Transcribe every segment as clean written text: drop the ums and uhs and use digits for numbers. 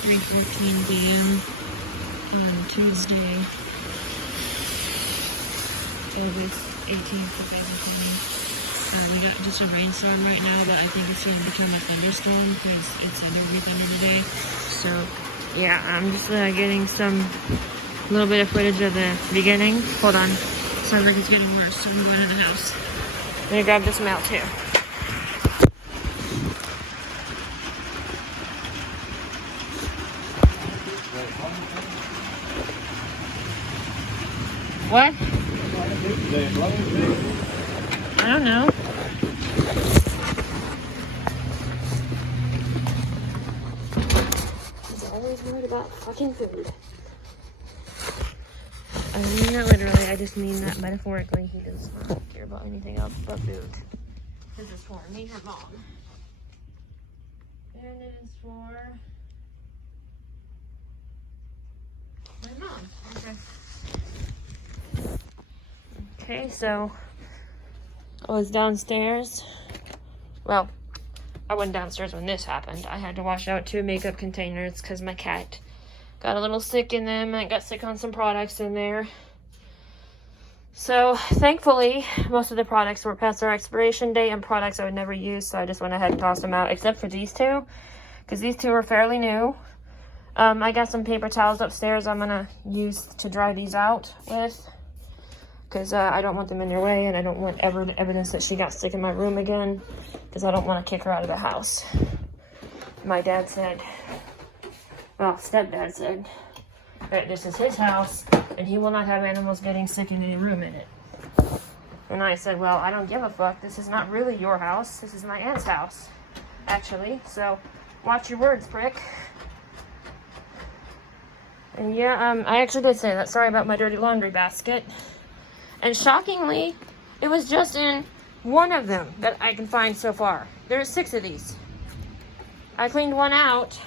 3:14 p.m. on Tuesday, August 18th, 2020. We got just a rainstorm right now, but I think it's going to become a thunderstorm because it's going to be thunder today. So, yeah, I'm just getting some little bit of footage of the beginning. Hold on. Sounds like it's getting worse, so I'm going to the house. I'm going to grab this mail too. What? I don't know. He's always worried about fucking food. I don't mean that literally, I just mean that metaphorically. He does not care about anything else but food. This is for me and mom. And it is for my mom. Okay. Okay, so I was downstairs. Well, I went downstairs when this happened. I had to wash out 2 makeup containers because my cat got a little sick in them. I got sick on some products in there. So, thankfully, most of the products were past their expiration date and products I would never use, so I just went ahead and tossed them out, except for these 2, because these 2 are fairly new. I got some paper towels upstairs I'm going to use to dry these out with, because I don't want them in your way, and I don't want evidence that she got sick in my room again, because I don't want to kick her out of the house. My dad said, well, stepdad said, that this is his house, and he will not have animals getting sick in any room in it. And I said, well, I don't give a fuck. This is not really your house. This is my aunt's house, actually. So, watch your words, prick. And yeah, I actually did say that. Sorry about my dirty laundry basket. And shockingly, it was just in one of them that I can find so far. There's 6 of these. I cleaned one out.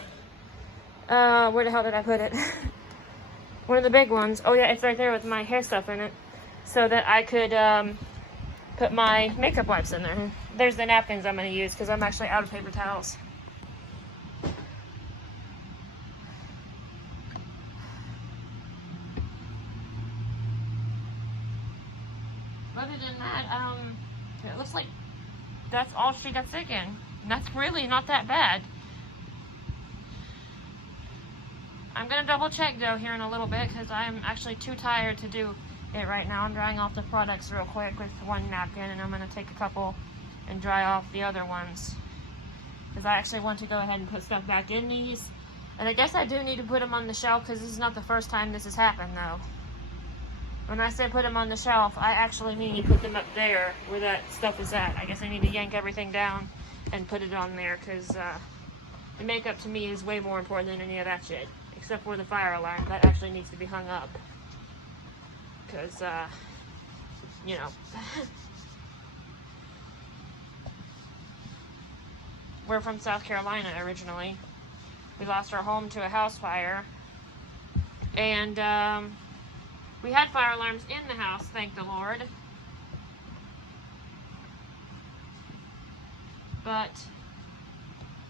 Where the hell did I put it? One of the big ones. Oh yeah, it's right there with my hair stuff in it. So that I could put my makeup wipes in there. There's the napkins I'm going to use because I'm actually out of paper towels. Other than that, it looks like that's all she got sick in. And that's really not that bad. I'm going to double check though here in a little bit because I'm actually too tired to do it right now. I'm drying off the products real quick with one napkin, and I'm going to take a couple and dry off the other ones. Because I actually want to go ahead and put stuff back in these. And I guess I do need to put them on the shelf because this is not the first time this has happened though. When I say put them on the shelf, I actually mean put them up there where that stuff is at. I guess I need to yank everything down and put it on there because the makeup to me is way more important than any of that shit. Except for the fire alarm. That actually needs to be hung up. Because, you know. We're from South Carolina originally. We lost our home to a house fire. And, we had fire alarms in the house, thank the Lord. But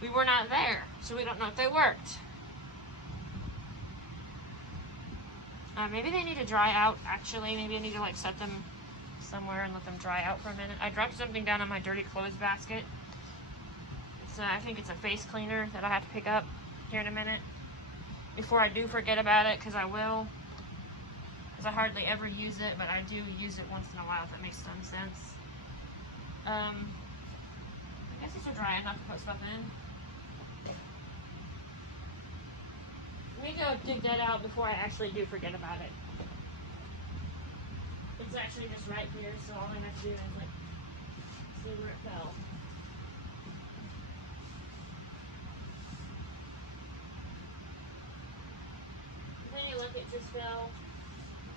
we were not there, so we don't know if they worked. Maybe they need to dry out, actually. Maybe I need to, like, set them somewhere and let them dry out for a minute. I dropped something down on my dirty clothes basket. It's, I think it's a face cleaner that I have to pick up here in a minute. Before I do forget about it, because I will. Because I hardly ever use it, but I do use it once in a while, if that makes some sense. I guess these are dry enough to put stuff in. Let me go dig that out before I actually do forget about it. It's actually just right here, so all I have to do is, like, see where it fell. And then you look, it just fell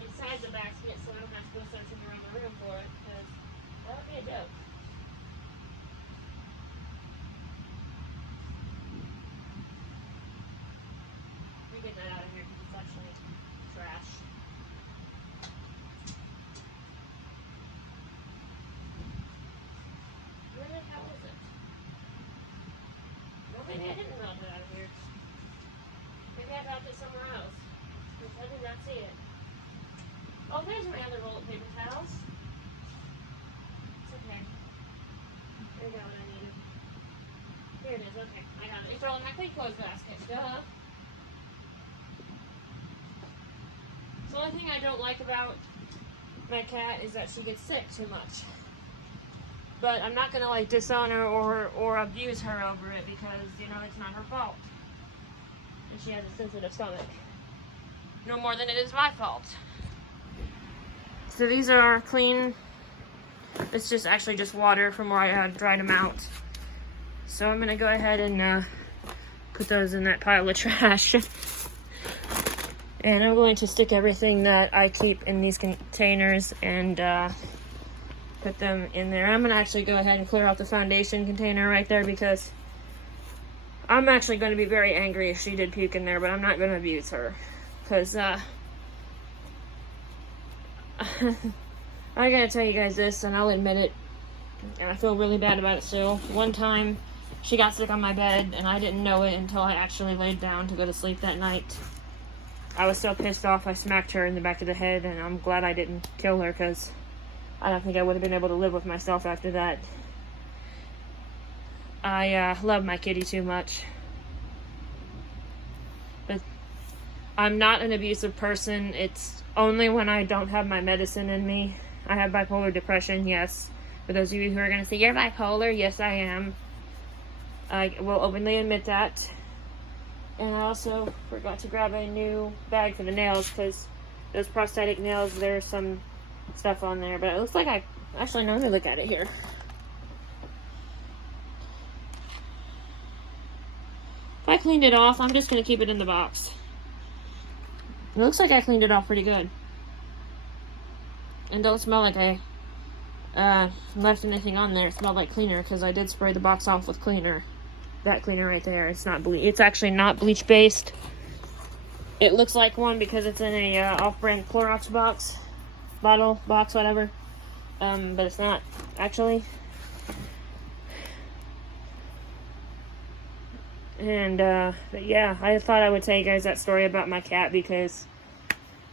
inside the basket, so I don't have to go searching around the room for it, because that would be a joke. Get that out of here because it's actually trash. Where the hell is it? Well, maybe I didn't melt it out of here. dropped it somewhere else. I did not see it. Oh, there's my other roll of paper towels. It's okay. There you go, what I needed. Here it is, okay. I got it. It's all in my clean clothes basket. Duh. The only thing I don't like about my cat is that she gets sick too much. But I'm not gonna like disown her or abuse her over it because, you know, it's not her fault. And she has a sensitive stomach. No more than it is my fault. So these are clean. It's just actually just water from where I dried them out. So I'm gonna go ahead and put those in that pile of trash. And I'm going to stick everything that I keep in these containers and put them in there. I'm going to actually go ahead and clear out the foundation container right there because I'm actually going to be very angry if she did puke in there, but I'm not going to abuse her. Because I gotta tell you guys this, and I'll admit it, and I feel really bad about it still. One time, she got sick on my bed, and I didn't know it until I actually laid down to go to sleep that night. I was so pissed off, I smacked her in the back of the head, and I'm glad I didn't kill her, because I don't think I would have been able to live with myself after that. I love my kitty too much. But I'm not an abusive person. It's only when I don't have my medicine in me. I have bipolar depression, yes. For those of you who are going to say, you're bipolar, yes I am. I will openly admit that. And I also forgot to grab a new bag for the nails because those prosthetic nails, there's some stuff on there. But it looks like actually, no, let me look at it here. If I cleaned it off, I'm just going to keep it in the box. It looks like I cleaned it off pretty good. And don't smell like I left anything on there. It smelled like cleaner because I did spray the box off with cleaner. That cleaner right there. It's not bleach. It's actually not bleach based. It looks like one because it's in a off-brand Clorox box, bottle, box, whatever. But it's not actually. And but yeah, I thought I would tell you guys that story about my cat because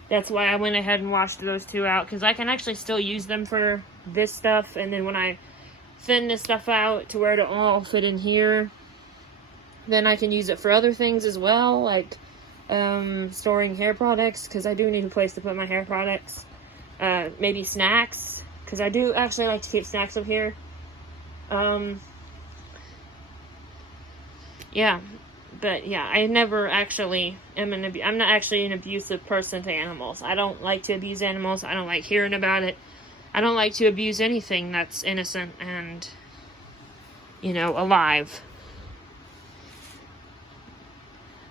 that's why I went ahead and washed those two out, because I can actually still use them for this stuff, and then when I thin this stuff out to where it'll all fit in here, then I can use it for other things as well, like storing hair products, because I do need a place to put my hair products. Maybe snacks, because I do actually like to keep snacks up here. Yeah, but yeah, I never actually I'm not actually an abusive person to animals. I don't like to abuse animals. I don't like hearing about it. I don't like to abuse anything that's innocent and, you know, alive.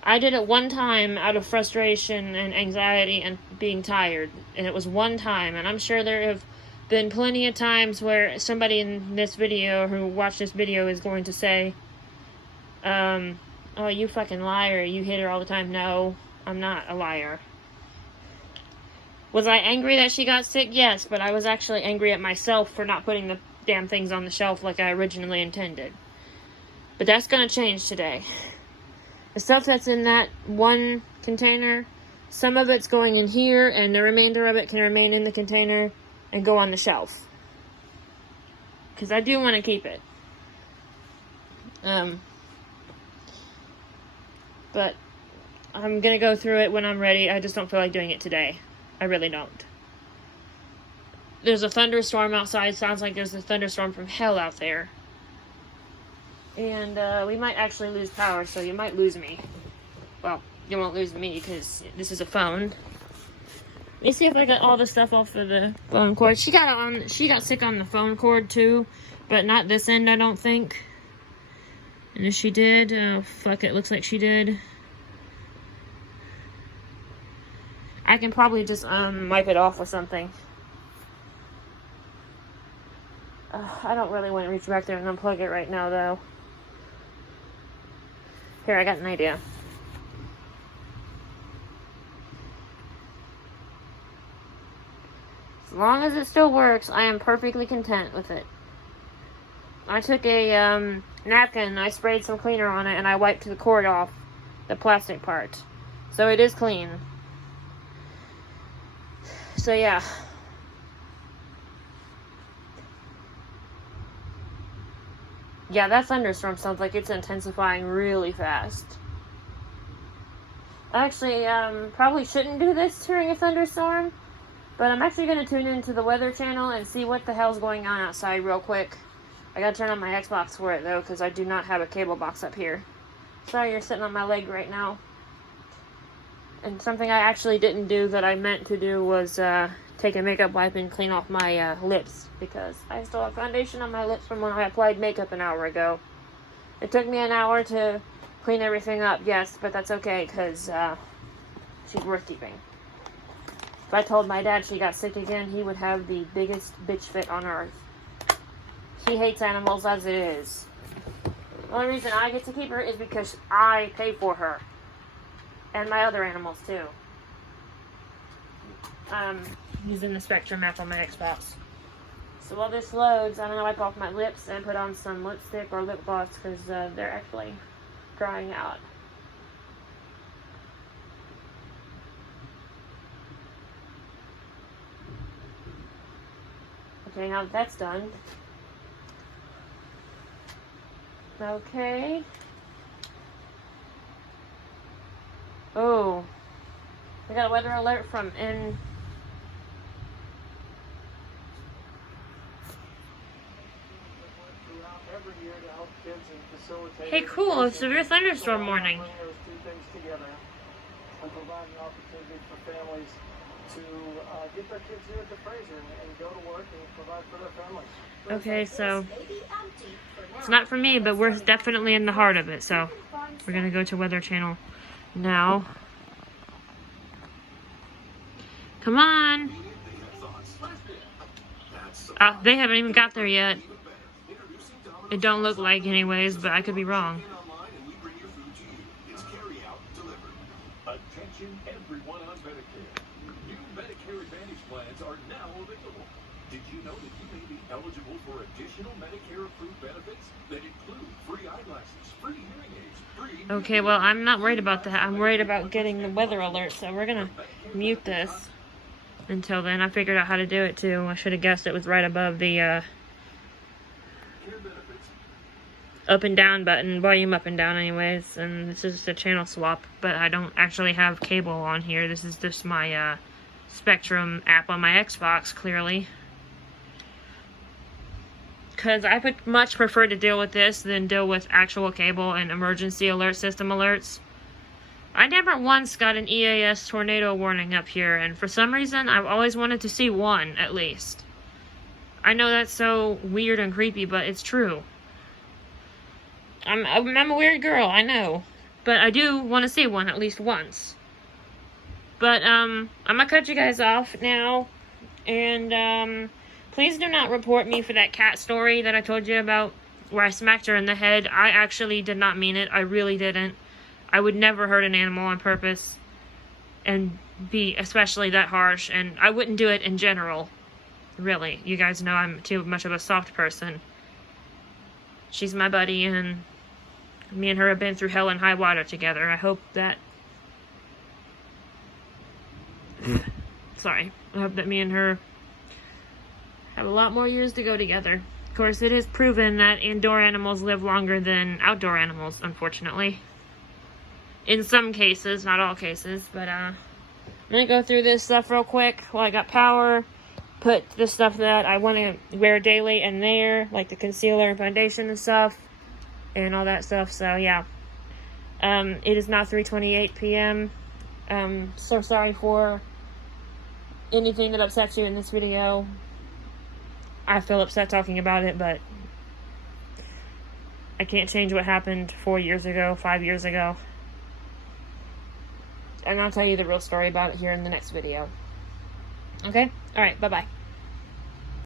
I did it one time out of frustration and anxiety and being tired. And it was one time. And I'm sure there have been plenty of times where somebody in this video who watched this video is going to say, oh, you fucking liar. You hit her all the time. No, I'm not a liar. Was I angry that she got sick? Yes, but I was actually angry at myself for not putting the damn things on the shelf like I originally intended. But that's going to change today. The stuff that's in that one container, some of it's going in here, and the remainder of it can remain in the container and go on the shelf. Because I do want to keep it. But I'm going to go through it when I'm ready. I just don't feel like doing it today. I really don't. There's a thunderstorm outside. Sounds like there's a thunderstorm from hell out there. And we might actually lose power, so you might lose me. Well, you won't lose me because this is a phone. Let me see if I got all the stuff off of the phone cord. She got sick on the phone cord too, but not this end, I don't think. And if she did, oh fuck, it looks like she did. I can probably just wipe it off with something. I don't really want to reach back there and unplug it right now, though. Here, I got an idea. As long as it still works, I am perfectly content with it. I took a napkin, I sprayed some cleaner on it, and I wiped the cord off, the plastic part. So it is clean. So yeah. Yeah, that thunderstorm sounds like it's intensifying really fast. I actually probably shouldn't do this during a thunderstorm, but I'm actually going to tune into the Weather Channel and see what the hell's going on outside real quick. I gotta turn on my Xbox for it though, because I do not have a cable box up here. Sorry, you're sitting on my leg right now. And something I actually didn't do that I meant to do was take a makeup wipe and clean off my lips, because I still have foundation on my lips from when I applied makeup an hour ago. It took me an hour to clean everything up, yes, but that's okay, because she's worth keeping. If I told my dad she got sick again, he would have the biggest bitch fit on earth. He hates animals as it is. The only reason I get to keep her is because I pay for her. And my other animals, too. Using the Spectrum app on my Xbox. So while this loads, I'm going to wipe off my lips and put on some lipstick or lip gloss, because they're actually drying out. Okay, now that that's done. Okay. Oh. I got a weather alert from Hey, cool. It's a severe thunderstorm warning. Okay, so it's not for me, but we're definitely in the heart of it, so we're gonna go to Weather Channel now. Come on. They haven't even got there yet. It don't look like anyways, but I could be wrong. Attention everyone on Medicare. New Medicare Advantage plans are now available. Did you know that you may be eligible for additional Medicare approved benefits that include free eyeglasses, free hearing aids, free... Okay, well, I'm not worried about that. I'm worried about getting the weather alert, so we're gonna mute this until then. I figured out how to do it too. I should have guessed it was right above the up and down button, volume up and down anyways, and this is a channel swap, but I don't actually have cable on here. This is just my Spectrum app on my Xbox, clearly. Because I would much prefer to deal with this than deal with actual cable and emergency alert system alerts. I never once got an EAS tornado warning up here, and for some reason I've always wanted to see one, at least. I know that's so weird and creepy, but it's true. I'm a weird girl, I know. But I do want to see one at least once. But, I'm gonna cut you guys off now. And, please do not report me for that cat story that I told you about, where I smacked her in the head. I actually did not mean it. I really didn't. I would never hurt an animal on purpose. And be especially that harsh. And I wouldn't do it in general. Really. You guys know I'm too much of a soft person. She's my buddy, and me and her have been through hell and high water together. I hope that... Sorry. I hope that me and her have a lot more years to go together. Of course, it is proven that indoor animals live longer than outdoor animals, unfortunately. In some cases, not all cases, but I'm gonna go through this stuff real quick while I got power. Put the stuff that I want to wear daily in there, like the concealer and foundation and stuff, and all that stuff. So yeah, it is now 3:28 p.m. So sorry for anything that upsets you in this video. I feel upset talking about it, but I can't change what happened 4 years ago, 5 years ago. And I'll tell you the real story about it here in the next video. Okay? Alright, bye-bye.